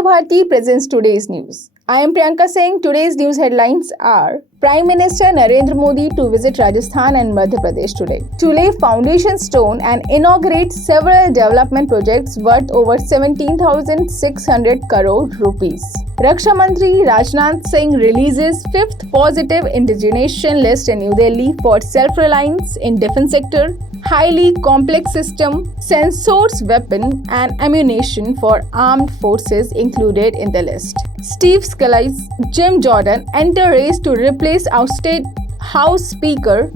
Radio Bharati presents today's news. I am Priyanka Singh. Today's news headlines are: Prime Minister Narendra Modi to visit Rajasthan and Madhya Pradesh today to lay foundation stone and inaugurate several development projects worth over 17,600 crore rupees. Raksha Mantri Rajnath Singh releases 5th positive indigenation list in New Delhi for self-reliance in defense sector. Highly complex system, sensors, weapon and ammunition for armed forces included in the list. Steve Scalise, Jim Jordan enter race to replace ousted House Speaker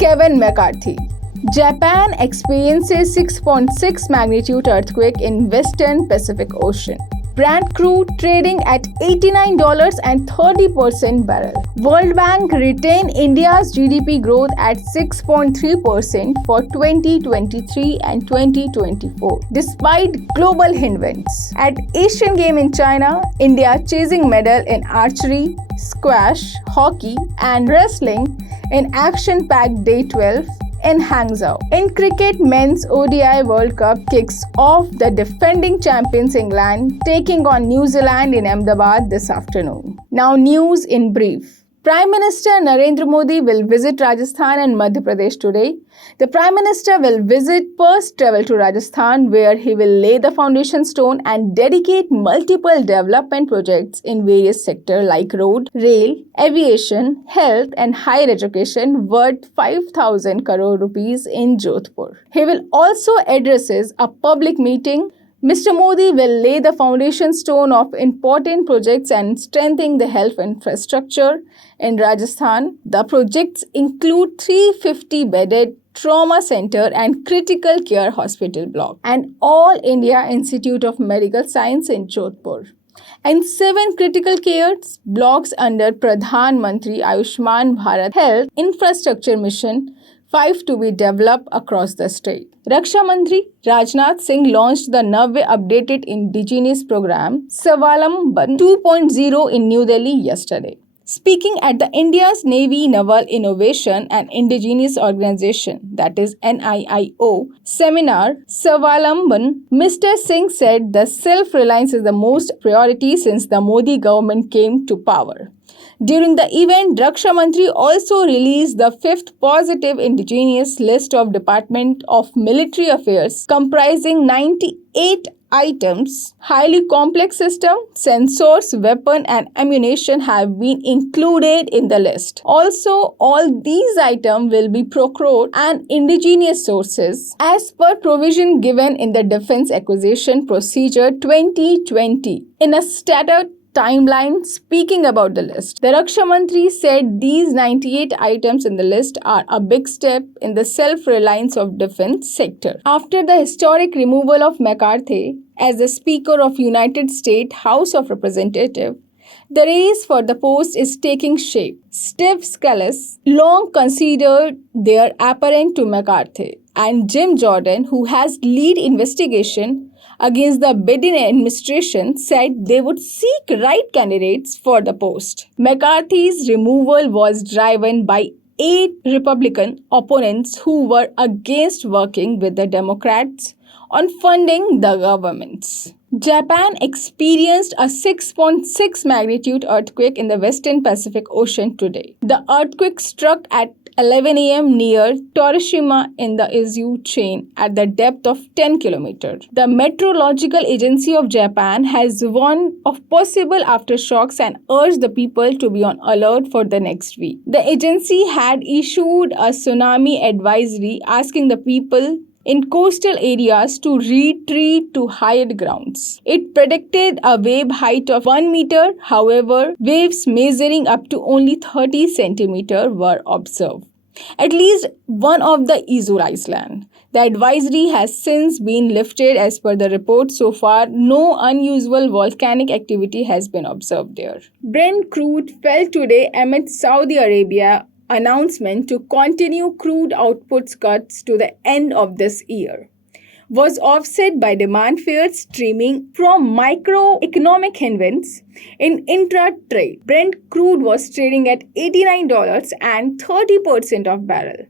Kevin McCarthy. Japan experiences 6.6 magnitude earthquake in Western Pacific Ocean. Brent crude trading at $89.30 barrel. World Bank retain India's GDP growth at 6.3% for 2023 and 2024, despite global headwinds. At Asian Games in China, India chasing medal in archery, squash, hockey, and wrestling in action-packed day 12 in Hangzhou. In cricket, men's ODI World Cup kicks off. The defending champions England taking on New Zealand in Ahmedabad this afternoon. Now news in brief. Prime Minister Narendra Modi will visit Rajasthan and Madhya Pradesh today. The Prime Minister will first travel to Rajasthan, where he will lay the foundation stone and dedicate multiple development projects in various sectors like road, rail, aviation, health and higher education worth 5,000 crore rupees in Jodhpur. He will also address a public meeting. Mr. Modi will lay the foundation stone of important projects and strengthen the health infrastructure in Rajasthan. The projects include 350-bedded trauma center and critical care hospital block and All India Institute of Medical Science in Jodhpur, and 7 critical care blocks under Pradhan Mantri Ayushman Bharat Health Infrastructure Mission, 5 to be developed across the state. Raksha Mantri Rajnath Singh launched the Navya updated indigenous program Savalamban 2.0 in New Delhi yesterday. Speaking at the India's Navy Naval Innovation and Indigenous Organization, that is NIIO, seminar Savalamban, Mr. Singh said the self-reliance is the most priority since the Modi government came to power. During the event, Raksha Mantri also released the 5th positive indigenous list of Department of Military Affairs, comprising 98 items. Highly complex system, sensors, weapon and ammunition have been included in the list. Also, all these items will be procured and indigenous sources as per provision given in the Defense Acquisition Procedure 2020 in a stated timeline. Speaking about the list, the Raksha Mantri said these 98 items in the list are a big step in the self-reliance of defense sector. After the historic removal of McCarthy as the Speaker of United States House of Representatives, the race for the post is taking shape. Steve Scalise, long considered their apparent to McCarthy, and Jim Jordan, who has lead investigation against the Biden administration, said they would seek right candidates for the post. McCarthy's removal was driven by 8 Republican opponents who were against working with the Democrats on funding the governments. Japan experienced a 6.6 magnitude earthquake in the Western Pacific Ocean today. The earthquake struck at 11 a.m. near Torishima in the Izu chain at the depth of 10 km. The Meteorological Agency of Japan has warned of possible aftershocks and urged the people to be on alert for the next week. The agency had issued a tsunami advisory asking the people in coastal areas to retreat to higher grounds. It predicted a wave height of 1 meter. However, waves measuring up to only 30 centimeters were observed. At least one of the Izu Island. The advisory has since been lifted. As per the report, so far no unusual volcanic activity has been observed there. Brent crude fell today amid Saudi Arabia announcement to continue crude output cuts to the end of this year was offset by demand fears stemming from microeconomic headwinds in intra-trade. Brent crude was trading at $89 and 30% of barrel,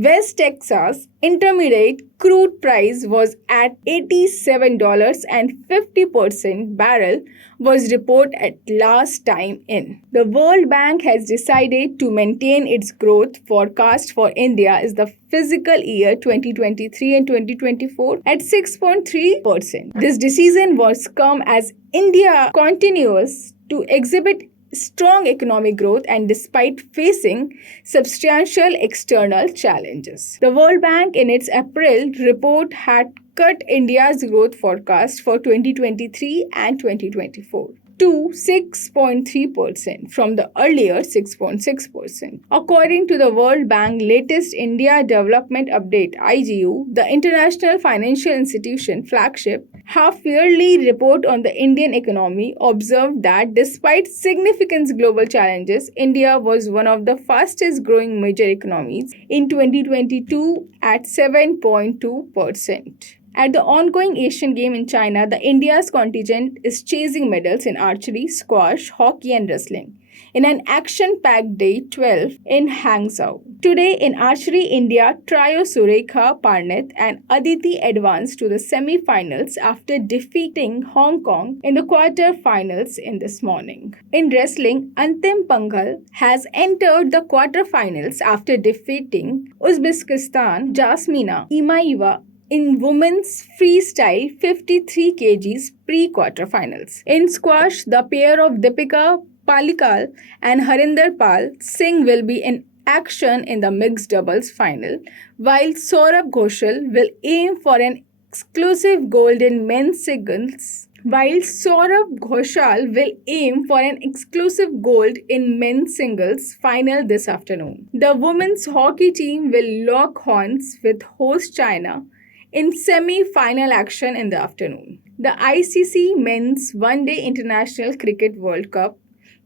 West Texas intermediate crude price was at $87.50 barrel was reported at last time in. The World Bank has decided to maintain its growth forecast for India as the fiscal year 2023 and 2024 at 6.3%. This decision was come as India continues to exhibit strong economic growth and despite facing substantial external challenges. The World Bank in its April report had cut India's growth forecast for 2023 and 2024 to 6.3% from the earlier 6.6%. According to the World Bank latest India Development Update IGU, the International Financial Institution flagship half-yearly report on the Indian economy observed that despite significant global challenges, India was one of the fastest growing major economies in 2022 at 7.2%. At the ongoing Asian Games in China, the India's contingent is chasing medals in archery, squash, hockey and wrestling in an action-packed day 12 in Hangzhou. Today in archery, India trio Surekha Parnit and Aditi advanced to the semi-finals after defeating Hong Kong in the quarter-finals in this morning. In wrestling, Antim Panghal has entered the quarter-finals after defeating Uzbekistan Jasmina Imaeva in women's freestyle 53 kgs pre-quarterfinals. In squash, the pair of Deepika Palikal and Harinder Pal Singh will be in action in the mixed doubles final, while Saurabh Ghoshal will aim for an exclusive gold in men's singles. While Saurabh Ghoshal will aim for an exclusive gold in men's singles final this afternoon. The women's hockey team will lock horns with host China in semi-final action in the afternoon. The ICC Men's One-Day International Cricket World Cup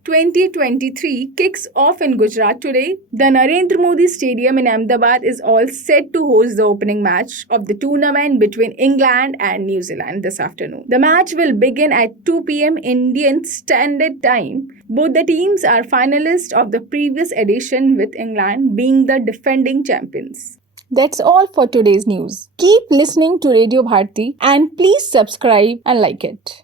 2023 kicks off in Gujarat today. The Narendra Modi Stadium in Ahmedabad is all set to host the opening match of the tournament between England and New Zealand this afternoon. The match will begin at 2 p.m. Indian Standard Time. Both the teams are finalists of the previous edition, with England being the defending champions. That's all for today's news. Keep listening to Radio Bharati and please subscribe and like it.